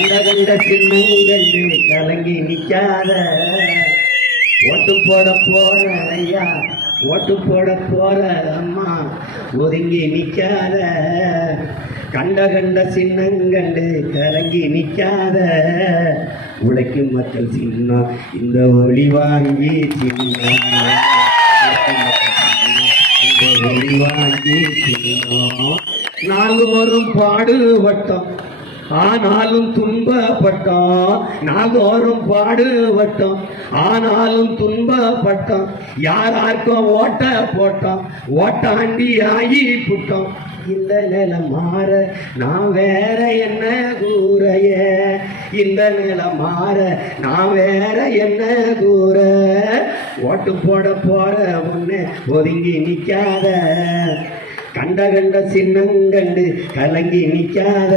கண்ட கண்ட சின்னங்கண்டு கலங்கி நிக்காத. ஓட்டு போட போற ஐயா, ஓட்டு போட போற அம்மா, ஒதுங்கி நிக்காத. கண்ட கண்ட சின்னங்கண்டு கலங்கி நிக்காத. உழைக்கும் மக்கள் சின்னம் இந்த ஒளி வாங்கி சின்னம், இந்த ஒளி வாங்கி சின்னம். நாள்தோறும் பாடுபட்டோம் ஆனாலும் துன்பப்பட்டோம், நாள்தோறும் பாடுபட்டோம் ஆனாலும் துன்பப்பட்டோம். யாராருக்கும் ஓட்ட போட்டோம், ஓட்டாண்டி ஆகி புட்டோம். இந்த நிலை மாற நான் வேற என்ன கூறைய, இந்த நிலை மாற நான் வேற என்ன கூற. ஓட்டு போட போற ஒண்ணு ஒதுங்கி நிக்காத. கண்ட கண்ட சின்னங்கண்டு கலங்கி நிக்காத.